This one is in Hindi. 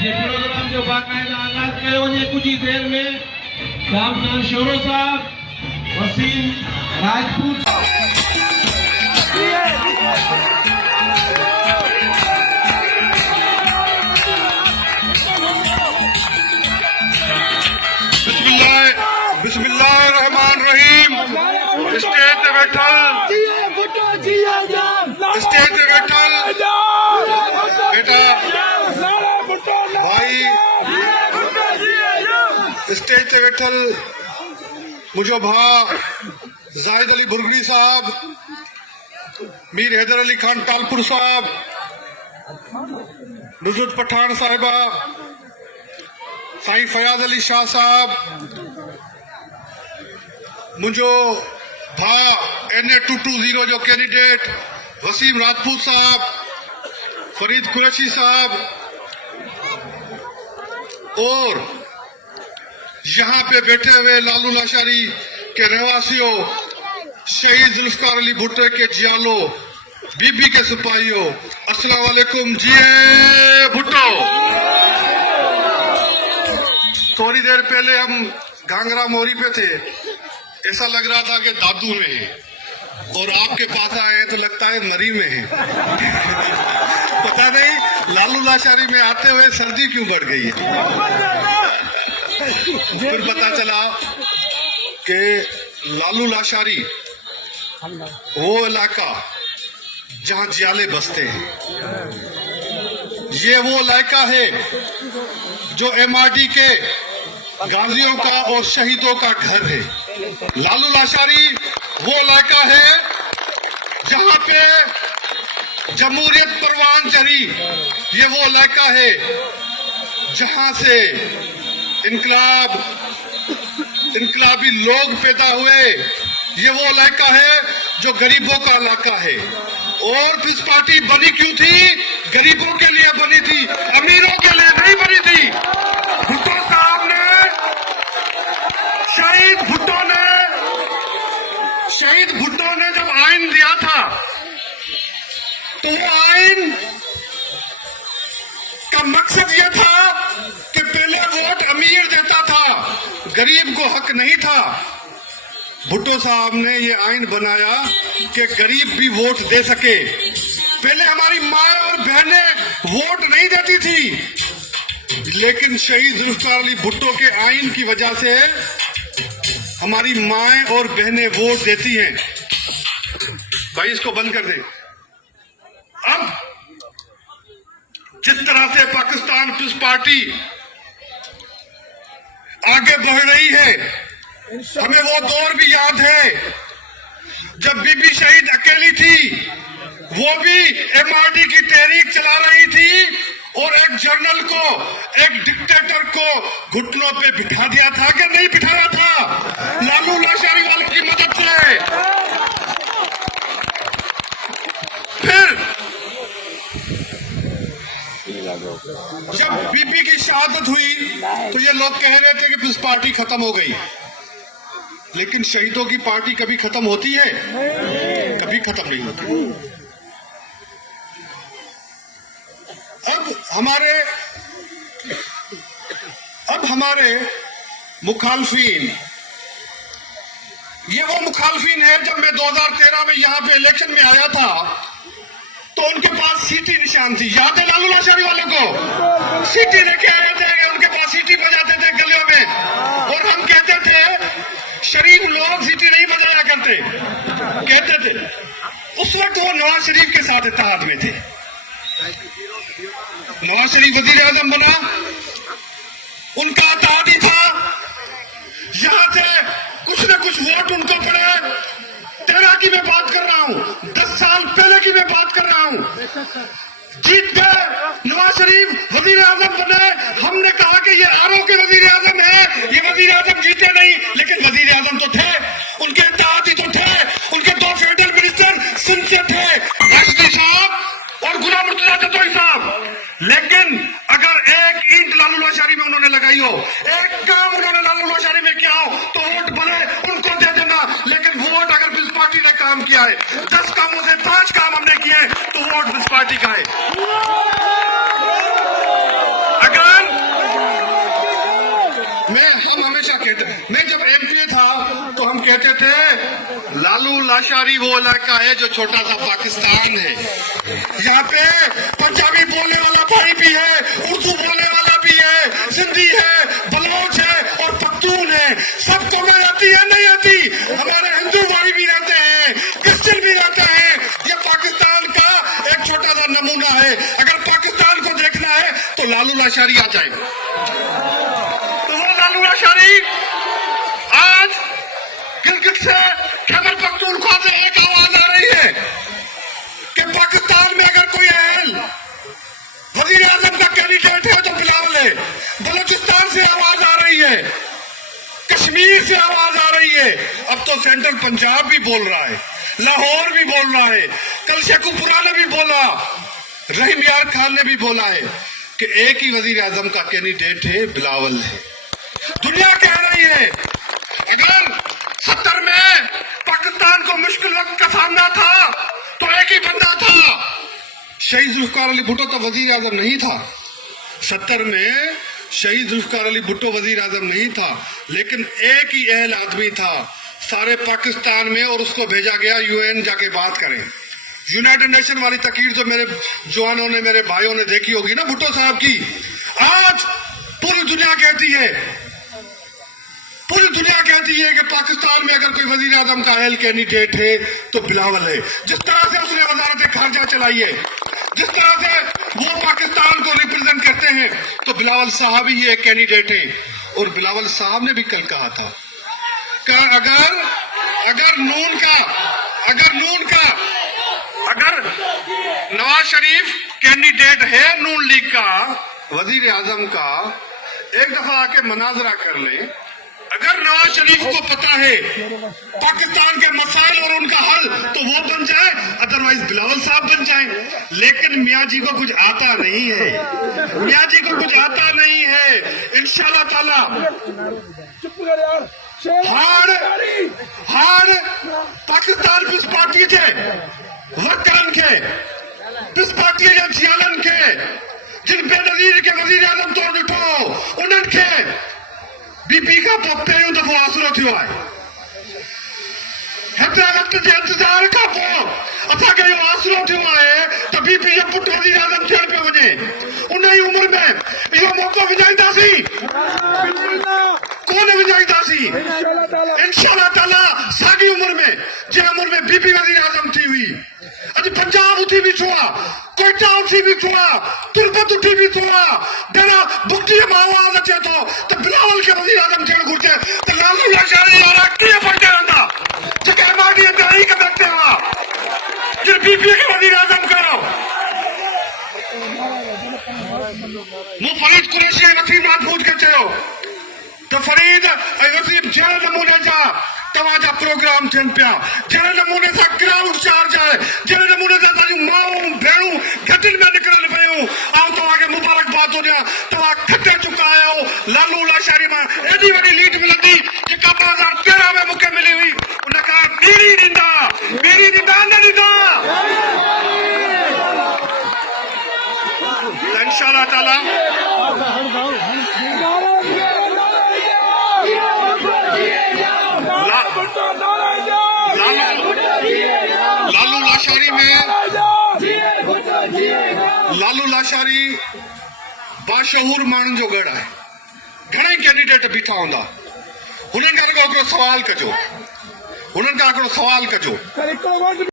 ये प्रोग्राम जो बाकायदा आगाज कयो वञे कुछ ही देर में रामचंद्र शोरो साहब, वसीम राजपूत बिस्मिल्लाहिर्रहमानिर्रहीम। स्टेज पे बैठल बेटा भाई, स्टेज पे बैठल मुझो भा जाहिद अली बुरगनी साहब, मीर हैदर अली खान टालपुर साहब, नुसरत पठान साहिबा, साईं फयाज अली शाह साहब, मुझो भा NA-220 जो कैंडिडेट वसीम राजपूत साहब, फरीद कुरैशी साहब और यहाँ पे बैठे हुए लालू लाशारी के रहवासियों, शहीद जुल्फकार अली भुट्टो के जियालो, बीबी के सिपाहियों, अस्सलाम वालेकुम। जी भुट्टो। थोड़ी देर पहले हम घांगरा मोरी पे थे, ऐसा लग रहा था कि दादू में है, और आपके पास आए हैं तो लगता है मरी में है। पता नहीं लालू लाशारी में आते हुए सर्दी क्यों बढ़ गई है। फिर पता चला कि लालू लाशारी वो इलाका जहां जियाले बसते हैं, ये वो इलाका है जो MRD के गाजियों का और शहीदों का घर है। लालू लाशारी वो इलाका है जहां पे जमहूरियत परवान चढ़ी, ये वो इलाका है जहां से इनकलाबी लोग पैदा हुए, ये वो इलाका है जो गरीबों का इलाका है। और पीस पार्टी बनी क्यों थी? गरीबों के लिए बनी थी, अमीरों के लिए नहीं बनी थी। भुट्टो साहब ने, शहीद भुट्टो ने जब आइन दिया था तो वो आइन का मकसद ये था कि पहले वोट अमीर देता था, गरीब को हक नहीं था। भुट्टो साहब ने ये आइन बनाया कि गरीब भी वोट दे सके। पहले हमारी माँ और बहनें वोट नहीं देती थी, लेकिन शहीद जुल्फकार अली भुट्टो के आइन की वजह से हमारी माएं और बहनें वोट देती हैं। भाई इसको बंद कर दे। अब जिस तरह से पाकिस्तान पीस पार्टी आगे बढ़ रही है, हमें वो दौर भी याद है जब बीबी शहीद अकेली थी, वो भी MRD की तहरीक चला रही थी और एक जर्नल को, एक डिक्टेटर को घुटनों पे बिठा दिया था कि नहीं बिठाया था? लालू लाशारी वालों की मदद से। फिर जब बीबी की शहादत हुई तो ये लोग कह रहे थे कि पीस पार्टी खत्म हो गई, लेकिन शहीदों की पार्टी कभी खत्म होती है? कभी खत्म नहीं होती। अब हमारे मुखालफिन, ये वो मुखालफिन है जब मैं 2013 में यहाँ पे इलेक्शन में आया था तो उनके पास सीटी निशान थी। याद है लालू लाशारी वालों को? सीटी लेके आए थे, उनके पास सीटी बजाते थे गलियों में, और हम कहते थे शरीफ लोग सीटी नहीं बजाया करते, कहते थे। उस वक्त वो नवाज शरीफ के साथ इत्तेहाद में थे। नवाज शरीफ वजीर आजम बना, उनका इत्तेहादी था, यहां से कुछ न कुछ वोट उनको पड़े। 13 की मैं बात कर रहा हूं, 10 साल पहले की मैं बात कर रहा हूं। जीत गए, नवाज शरीफ वजीर आजम बने। हमने कहा कि ये आरओ के वजीर आजम है, ये वजीर आजम जीते नहीं, लेकिन वजीर आजम तो थे, उनके इत्तेहादी तो थे, उनके 2 फेडरल मिनिस्टर सिंध से थे, राष्ट्रीय साहब और गुलाम मुर्तजा जतोई साहब। लेकिन अगर एक ईंट लालू लाशारी में उन्होंने लगाई हो, एक काम उन्होंने लालू लाशारी में किया हो, तो वोट भले उनको दे देना, लेकिन वोट अगर पीस पार्टी ने काम किया है, 10 कामों से 5 काम हमने किए, तो वोट पीस पार्टी का है। अगर हम कहते थे लालू लाशारी वो इलाका है जो छोटा सा पाकिस्तान है। यहाँ पे पंजाबी बोलने वाला भाई भी है, उर्दू बोलने वाला भी है, सिंधी है, बलोच है और पख्तून है। सबको मैं आती है नहीं आती। हमारे हिंदू भाई भी रहते हैं, क्रिश्चियन भी रहते हैं। ये पाकिस्तान का एक छोटा सा नमूना है। अगर पाकिस्तान को देखना है तो लालू लाशारी आ जाए। तो वो लालू लाशारी आज गिलगित से खैबर पख्तूनख्वा से एक आवाज आ रही है कि पाकिस्तान में अगर कोई अहल वजीर आजम का कैंडिडेट है तो बिलावल है। बलूचिस्तान से आवाज आ रही है, कश्मीर से आवाज आ रही है। अब तो सेंट्रल पंजाब भी बोल रहा है, लाहौर भी बोल रहा है, कल शेखुपुरा ने भी बोला, रहीम यार खान ने भी बोला है कि एक ही वजीर आजम का कैंडिडेट है, बिलावल है। दुनिया कह रही है अगर 70 में पाकिस्तान को मुश्किल वक्त का सामना था तो एक ही बंदा था, शहीद जुल्फकार अली भुट्टो तो वजीर आजम नहीं था। 70 में शहीद जुल्फकार अली भुट्टो वजीर आजम नहीं था, लेकिन एक ही अहल आदमी था सारे पाकिस्तान में और उसको भेजा गया यूएन जाके बात करें। यूनाइटेड नेशन वाली तकरीर जो मेरे जवानों ने, मेरे भाइयों ने देखी होगी ना भुट्टो साहब की, आज पूरी दुनिया कहती है, पूरी दुनिया कहती है कि पाकिस्तान में अगर कोई वजीर आजम का अहल कैंडिडेट है तो बिलावल है। जिस तरह से उसने वजारत खारजा चलाई है, जिस तरह से वो पाकिस्तान को रिप्रेजेंट करते हैं, तो बिलावल साहब ही एक कैंडिडेट है। और बिलावल साहब ने भी कल कहा था कि अगर नवाज शरीफ कैंडिडेट है नून लीग का वजीर आजम का, एक दफा आके मनाजरा कर ले। अगर नवाज शरीफ को पता है पाकिस्तान के मसाइल और उनका हल तो वो बन जाए, अदरवाइज बिलावल साहब बन जाए। लेकिन मियाँ जी को कुछ आता नहीं है, मियाँ जी को कुछ आता नहीं है। इंशाल्लाह ताला हार पाकिस्तान किस पार्टी के वक्तान के, किस पार्टी के जियालन के, जिन बेनजीर के वजीर आजम तो ॾिठो उन्हनि खे बीपी का पहिरियों दफ़ो आसरो थियो आहे। हेतिरे वक़्त जे इंतज़ार खां पोइ असांखे इहो आसरो थियो आहे त बीपी जो पुटु वज़ीर आज़म थियण पियो वञे। उन ई उमिरि में इहो मौक़ो विझाईंदासीं कोन विझाईंदासीं। इंशाअल्लाह ताला साॻी उमिरि में जंहिं उमिरि में बीपी वज़ीर आज़म थी हुई, अॼु पंजाब उथी बीठो आहे, कोयटा उथी बीठो आहे, तुर्बत उथी बीठो आहे। ॾाढा बुक्तीअ मां आवाज़ अचे थो त बिलावल खे वज़ीर आज़म थियणु घुरिजे। त लालू लाशारी वारा कीअं पहुचे रहंदा जेके एमआईडी ते ई कंदे हुआ, जिन बीपीए खे वज़ीर आज़म कयो। मूं फरीद कुरैशी ऐं नसीब महमूद खे चयो त फरीद ऐं नसीब जहिड़े नमूने जा तव्हांजा प्रोग्राम थियनि पिया, जहिड़े नमूने सां क्राउड चार्ज आहे, जहिड़े नमूने सां तव्हांजूं माऊं भेणूं गॾियुनि में निकिरनि पियूं, आउं तव्हांखे मुबारकबाद थो ॾियां। तव्हां खटे चुका आहियो। लालू लाशारी मां एॾी वॾी लीड मिलंदी जेका 2013 में मूंखे मिली हुई, उनखां ॿीड़ी ॾींदा न ॾींदा। इंशाअल्लाह ताला लालू लाशारी बाशहूर माण्हुनि जो गढ़ आहे। घणेई कैंडिडेट बीठा हूंदा, हुननि खां हिकिड़ो सवाल कजो,